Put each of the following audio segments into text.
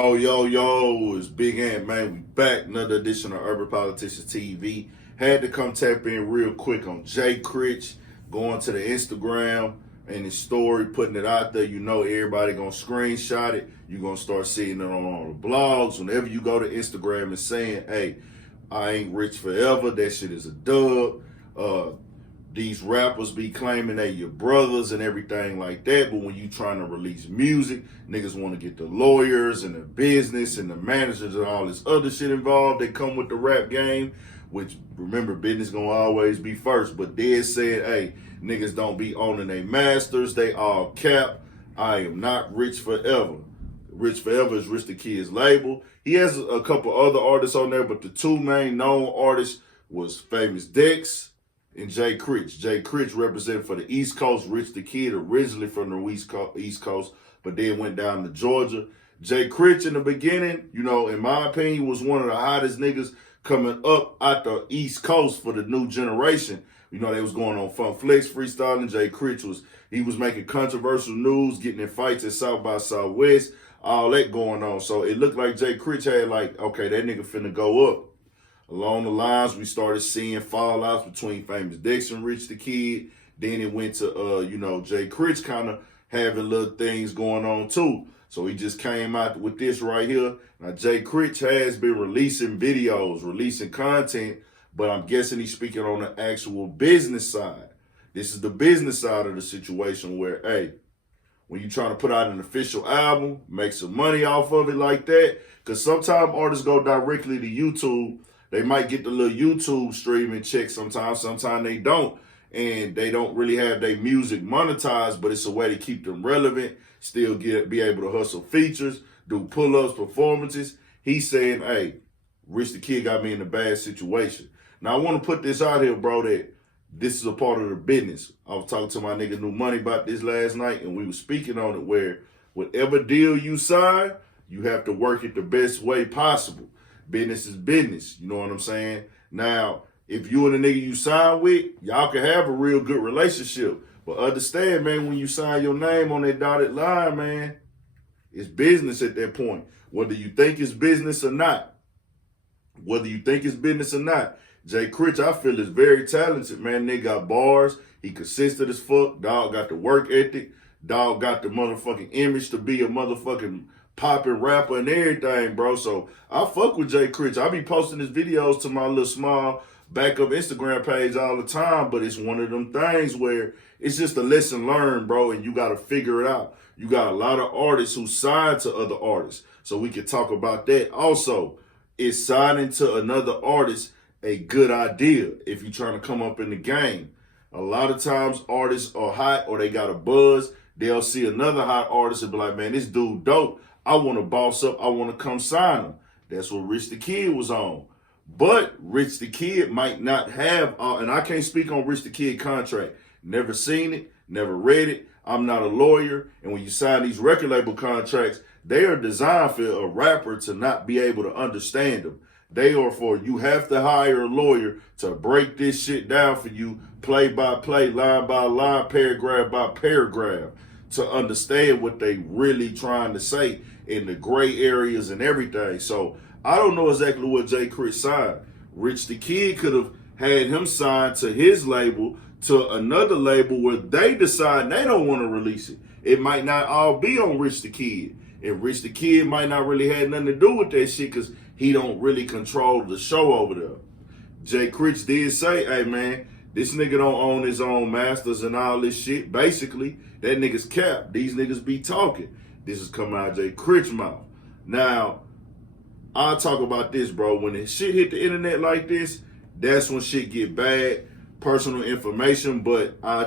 Yo, it's Big Ant, man. We back. Another edition of Urban Politicians TV. Had to come tap in real quick on Critch, going to the Instagram and his story, putting it out there. You know everybody gonna screenshot it. You're gonna start seeing it on all the blogs. Whenever you go to Instagram and saying, hey, I ain't rich forever, that shit is a dub. These rappers be claiming they your brothers and everything like that, but when you trying to release music, niggas want to get the lawyers and the business and the managers and all this other shit involved. They come with the rap game, which remember, business gonna always be first. But they said, hey, niggas don't be owning their masters. They all cap. I am not rich forever. Rich Forever is Rich the Kid's label. He has a couple other artists on there, but the two main known artists was Famous Dex and Critch. Critch represented for the East Coast. Rich the Kid originally from the East Coast, but then went down to Georgia. Critch in the beginning, you know, in my opinion, was one of the hottest niggas coming up out the East Coast for the new generation. You know, they was going on Fun Flex freestyling. Critch was making controversial news, getting in fights at South by Southwest, all that going on. So it looked like Critch had like, okay, that nigga finna go up. Along the lines, we started seeing fallouts between Famous Dex and Rich the Kid. Then it went to, Critch kind of having little things going on too. So he just came out with this right here. Now, Critch has been releasing videos, releasing content, but I'm guessing he's speaking on the actual business side. This is the business side of the situation where, hey, when you're trying to put out an official album, make some money off of it like that, because sometimes artists go directly to YouTube. They might get the little YouTube streaming check sometimes they don't. And they don't really have their music monetized, but it's a way to keep them relevant, still be able to hustle features, do pull-ups, performances. He's saying, hey, Rich the Kid got me in a bad situation. Now, I want to put this out here, bro, that this is a part of the business. I was talking to my nigga New Money about this last night, and we were speaking on it where whatever deal you sign, you have to work it the best way possible. Business is business, you know what I'm saying? Now, if you and the nigga you sign with, y'all can have a real good relationship. But understand, man, when you sign your name on that dotted line, man, it's business at that point. Whether you think it's business or not. Critch, I feel, is very talented, man. Nigga got bars. He consistent as fuck. Dog got the work ethic. Dog got the motherfucking image to be a motherfucking popping rapper and everything, bro. So I fuck with Critch. I be posting his videos to my little small backup Instagram page all the time, but it's one of them things where it's just a lesson learned, bro, and you got to figure it out. You got a lot of artists who sign to other artists, so we can talk about that. Also, is signing to another artist a good idea if you're trying to come up in the game? A lot of times artists are hot or they got a buzz. They'll see another hot artist and be like, man, this dude dope. I want to boss up. I want to come sign him. That's what Rich the Kid was on. But Rich the Kid might not have, and I can't speak on Rich the Kid contract. Never seen it, never read it. I'm not a lawyer. And when you sign these record label contracts, they are designed for a rapper to not be able to understand them. They are for, you have to hire a lawyer to break this shit down for you, play by play, line by line, paragraph by paragraph, to understand what they really trying to say in the gray areas and everything. So I don't know exactly what Critch signed. Rich the Kid could have had him signed to his label, to another label where they decide they don't want to release it. It might not all be on Rich the Kid. And Rich the Kid might not really have nothing to do with that shit because he don't really control the show over there. Critch did say, hey man, this nigga don't own his own masters and all this shit. Basically, that nigga's cap. These niggas be talking. This is coming out of Critch's mouth. Now, I'll talk about this, bro. When the shit hit the internet like this, that's when shit get bad, personal information. But I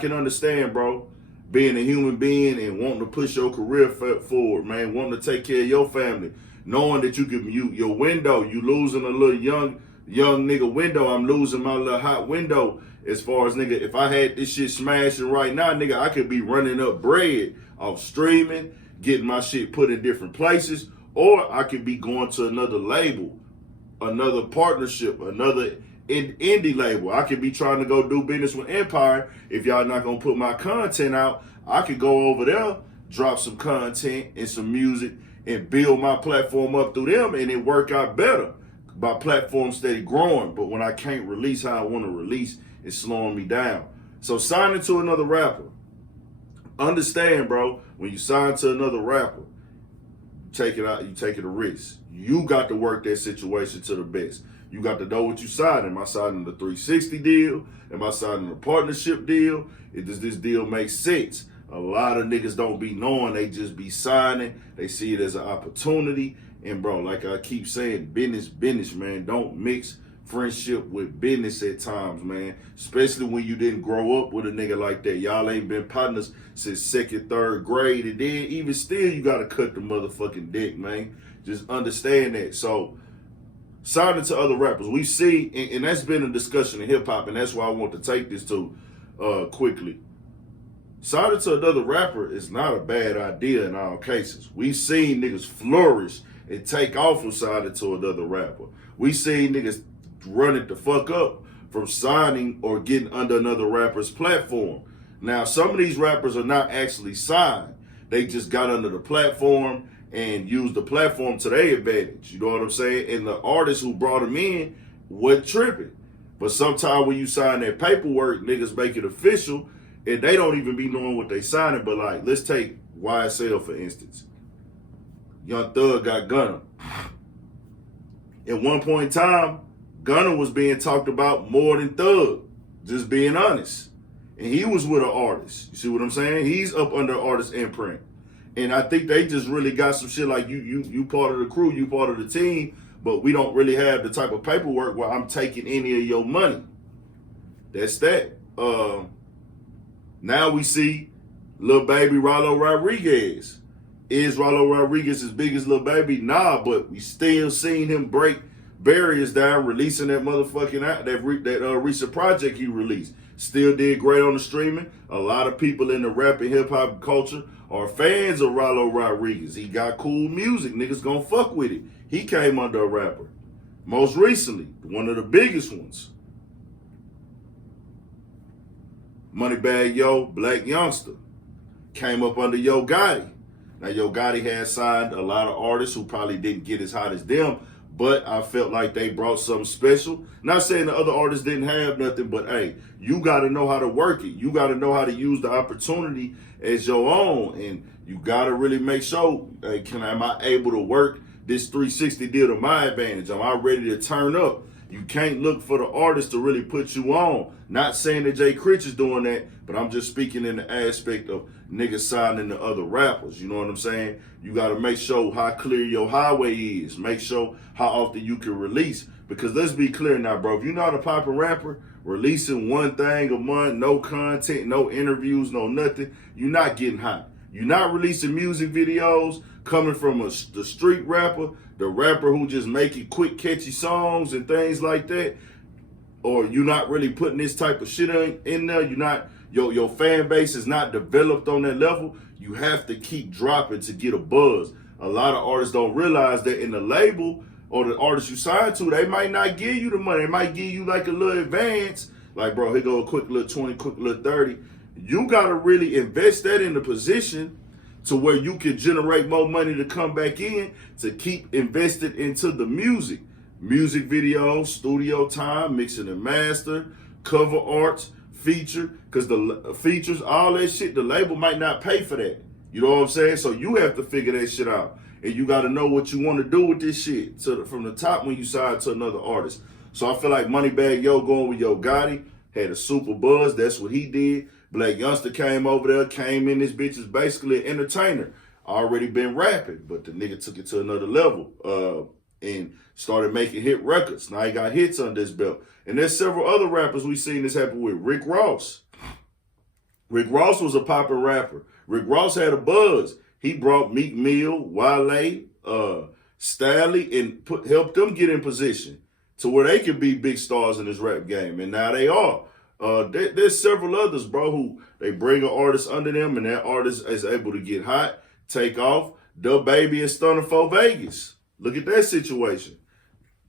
can understand, bro, being a human being and wanting to push your career forward, man, wanting to take care of your family, knowing that your window, you losing a little young nigga window. I'm losing my little hot window as far as, nigga, if I had this shit smashing right now, nigga, I could be running up bread off streaming, getting my shit put in different places, or I could be going to another label, another partnership, another indie label. I could be trying to go do business with Empire. If y'all not gonna put my content out, I could go over there, drop some content and some music, and build my platform up through them, and it work out better. My platform steady growing, but when I can't release how I want to release, it's slowing me down. So signing to another rapper, understand, bro, when you sign to another rapper, take it out, you take it a risk. You got to work that situation to the best. You got to know what you signing. Am I signing the 360 deal? Am I signing a partnership deal? Does this deal make sense? A lot of niggas don't be knowing, they just be signing. They see it as an opportunity. And bro, like I keep saying, business, man. Don't mix friendship with business at times, man. Especially when you didn't grow up with a nigga like that. Y'all ain't been partners since second, third grade. And then even still, you gotta cut the motherfucking dick, man. Just understand that. So, signing to other rappers. We see, and that's been a discussion in hip hop, and that's why I want to take this to quickly. Signing to another rapper is not a bad idea in all cases. We've seen niggas flourish and take off from signing to another rapper. We seen niggas run it the fuck up from signing or getting under another rapper's platform. Now, some of these rappers are not actually signed. They just got under the platform and used the platform to their advantage. You know what I'm saying? And the artist who brought them in wasn't tripping. But sometimes when you sign that paperwork, niggas make it official, and they don't even be knowing what they signing. But like, let's take YSL for instance. Young Thug got Gunna. At one point in time, Gunna was being talked about more than Thug, just being honest. And he was with an artist. You see what I'm saying? He's up under artist imprint. And I think they just really got some shit like you part of the crew, you part of the team, but we don't really have the type of paperwork where I'm taking any of your money. That's that. Now we see Lil Baby Rollo Rodriguez. Is Rollo Rodriguez as big as Lil Baby? Nah, but we still seen him break barriers down, releasing that motherfucking that recent project he released. Still did great on the streaming. A lot of people in the rap and hip hop culture are fans of Rollo Rodriguez. He got cool music. Niggas gonna fuck with it. He came under a rapper. Most recently, one of the biggest ones, Moneybagg Yo, Black Youngster, came up under Yo Gotti. Now, Yo Gotti had signed a lot of artists who probably didn't get as hot as them, but I felt like they brought something special. Not saying the other artists didn't have nothing, but hey, you got to know how to work it. You got to know how to use the opportunity as your own, and you got to really make sure, hey, am I able to work this 360 deal to my advantage? Am I ready to turn up? You can't look for the artist to really put you on. Not saying that Jay Critch is doing that, but I'm just speaking in the aspect of niggas signing to other rappers. You know what I'm saying? You got to make sure how clear your highway is. Make sure how often you can release. Because let's be clear now, bro. If you're not a poppin' rapper, releasing one thing a month, no content, no interviews, no nothing, you're not getting hot. You're not releasing music videos coming from the street rapper, the rapper who just making quick, catchy songs and things like that. Or you're not really putting this type of shit in there. You're not, your fan base is not developed on that level. You have to keep dropping to get a buzz. A lot of artists don't realize that in the label or the artist you sign to, they might not give you the money. They might give you like a little advance. Like, bro, here go a quick little 20, quick little 30. You got to really invest that in the position to where you can generate more money to come back in to keep invested into the music. Music videos, studio time, mixing and master, cover arts, feature, because the features, all that shit, the label might not pay for that. You know what I'm saying? So you have to figure that shit out. And you got to know what you want to do with this shit from the top when you sign to another artist. So I feel like Moneybagg Yo going with Yo Gotti had a super buzz. That's what he did. Black Youngster came over there, came in. This bitch is basically an entertainer. Already been rapping, but the nigga took it to another level and started making hit records. Now he got hits on this belt. And there's several other rappers we've seen this happen with. Rick Ross. Rick Ross was a poppin' rapper. Rick Ross had a buzz. He brought Meek Mill, Wale, Stalley, and helped them get in position to where they could be big stars in this rap game. And now they are. There's several others, bro, who they bring an artist under them, and that artist is able to get hot, take off. DaBaby and Stunner 4 Vegas. Look at that situation.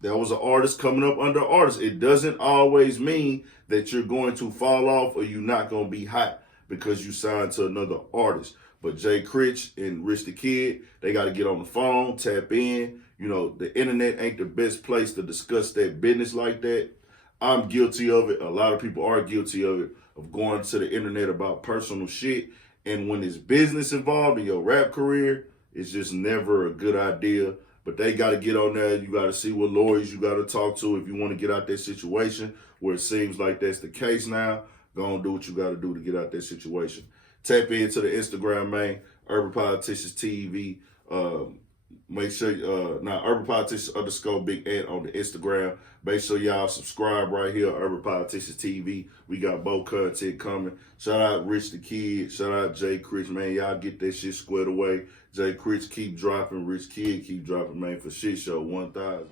There was an artist coming up under artist. It doesn't always mean that you're going to fall off or you're not going to be hot because you signed to another artist. But Jay Critch and Rich the Kid, they got to get on the phone, tap in. You know, the internet ain't the best place to discuss that business like that. I'm guilty of it. A lot of people are guilty of it, of going to the internet about personal shit. And when there's business involved in your rap career, it's just never a good idea. But they got to get on there. You got to see what lawyers you got to talk to if you want to get out that situation where it seems like that's the case now. Go and do what you got to do to get out that situation. Tap into the Instagram, man. Urban Politicians TV. Make sure, Urban Politicians _Big Ant on the Instagram. Make sure y'all subscribe right here, Urban Politicians TV. We got both content coming. Shout out Rich the Kid. Shout out Jay Critch, man. Y'all get that shit squared away. Jay Critch keep dropping. Rich Kid keep dropping, man, for Shit Show 1000.